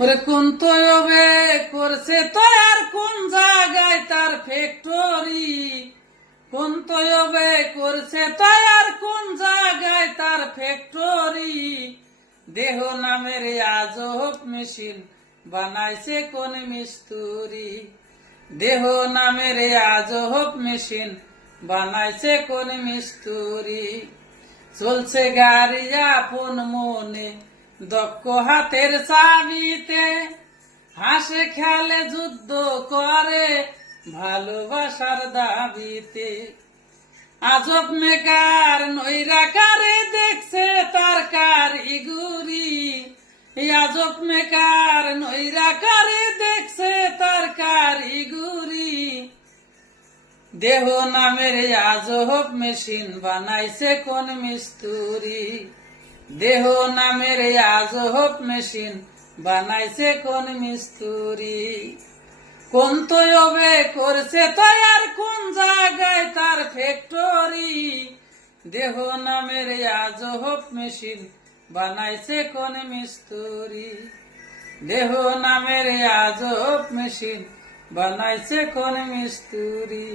ওরে কোন তয়বে করছে তয়ার কোন জায়গায় তার ফ্যাক্টরি, কোন তয়বে করছে তয়ার কোন জায়গায় তার ফ্যাক্টরি, দেহ নামের আজব মেশিন বানাইছে কোন মিস্তুরি, দেহ নামের আজব মেশিন বানাইছে কোন মিস্তুরি। চলছে গাড়ি আপন মনে দক্ষ হাতের চাবিতে, হাসে খেলে যুদ্ধ করে ভালোবাসার দাবিতে। আজব মেকার নৈরাকারে দেখছে তার কারিগরি, আজব মেকার নৈরাকারে দেখছে তার কারিগরি, দেহ নামের আজব মেশিন বানাইছে কোন মিস্তুরি, দেহ নামের আজব মেশিন বানাইছে কোন মিস্তুরি। কোন তয়বে করছে তয়ার কোন জায়গায় তার ফ্যাক্টরি, দেহ নামের আজব মেশিন বানাইছে কোন মিস্তুরি, দেহ নামের আজব মেশিন বানাইছে কোন মিস্তুরি।